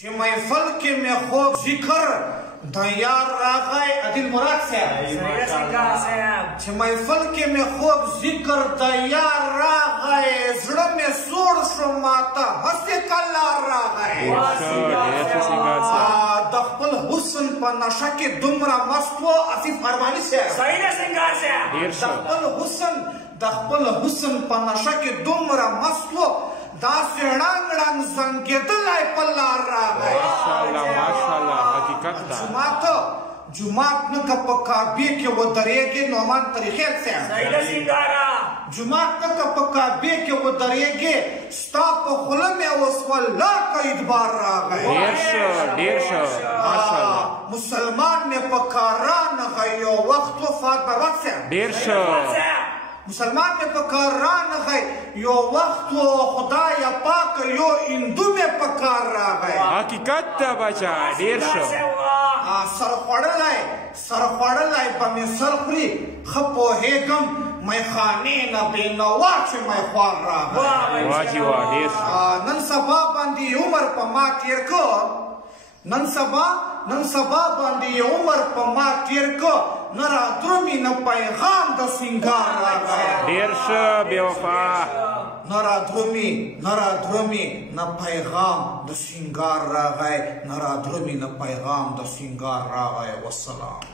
چې محفل کې مې خوب ذکر د یار راغی عادل مراد صاحب چې محفل کې مې خوب ذکر د یار راغی زړه مې سوړ شو ماته هسې کلار راغی د خپل حسن په نشه کې دومره مست و عفیف ارماني صاحب د خپل حسن په نشه کې دومره مست و داسې ړنګ ړنګ زنګېدلی په لار راغی جومات نه که په کعبې کې ودرېږې نعمان طریخیل صاحب جومات نه که په کعبې کې ودرېږې ستا په خوله مې اوس والله که اعتبار راغی مسلمان مې په کارا نغی یو وخت وفات برباد صاحب مسلمان مې په کار رانغی یو وخت و خدای پاک یو هندو مې په کار راغی حقیقت ته بچا ډیر ښه سرخوړلی به مې سر خوري ښه پوهېږم میخانې نه بېنوا چې میخوار راغی نن سبا باندې عمر په ما تېر که نن سبا باندې عمر په ما تېر که نه رادرومي نه پیغام د سینګار راغی ډېر ښه بېوفا نه رادرومي نه پیغام د سینګار راغی نه رادرومي نه پیغام د سینګار راغی والسلام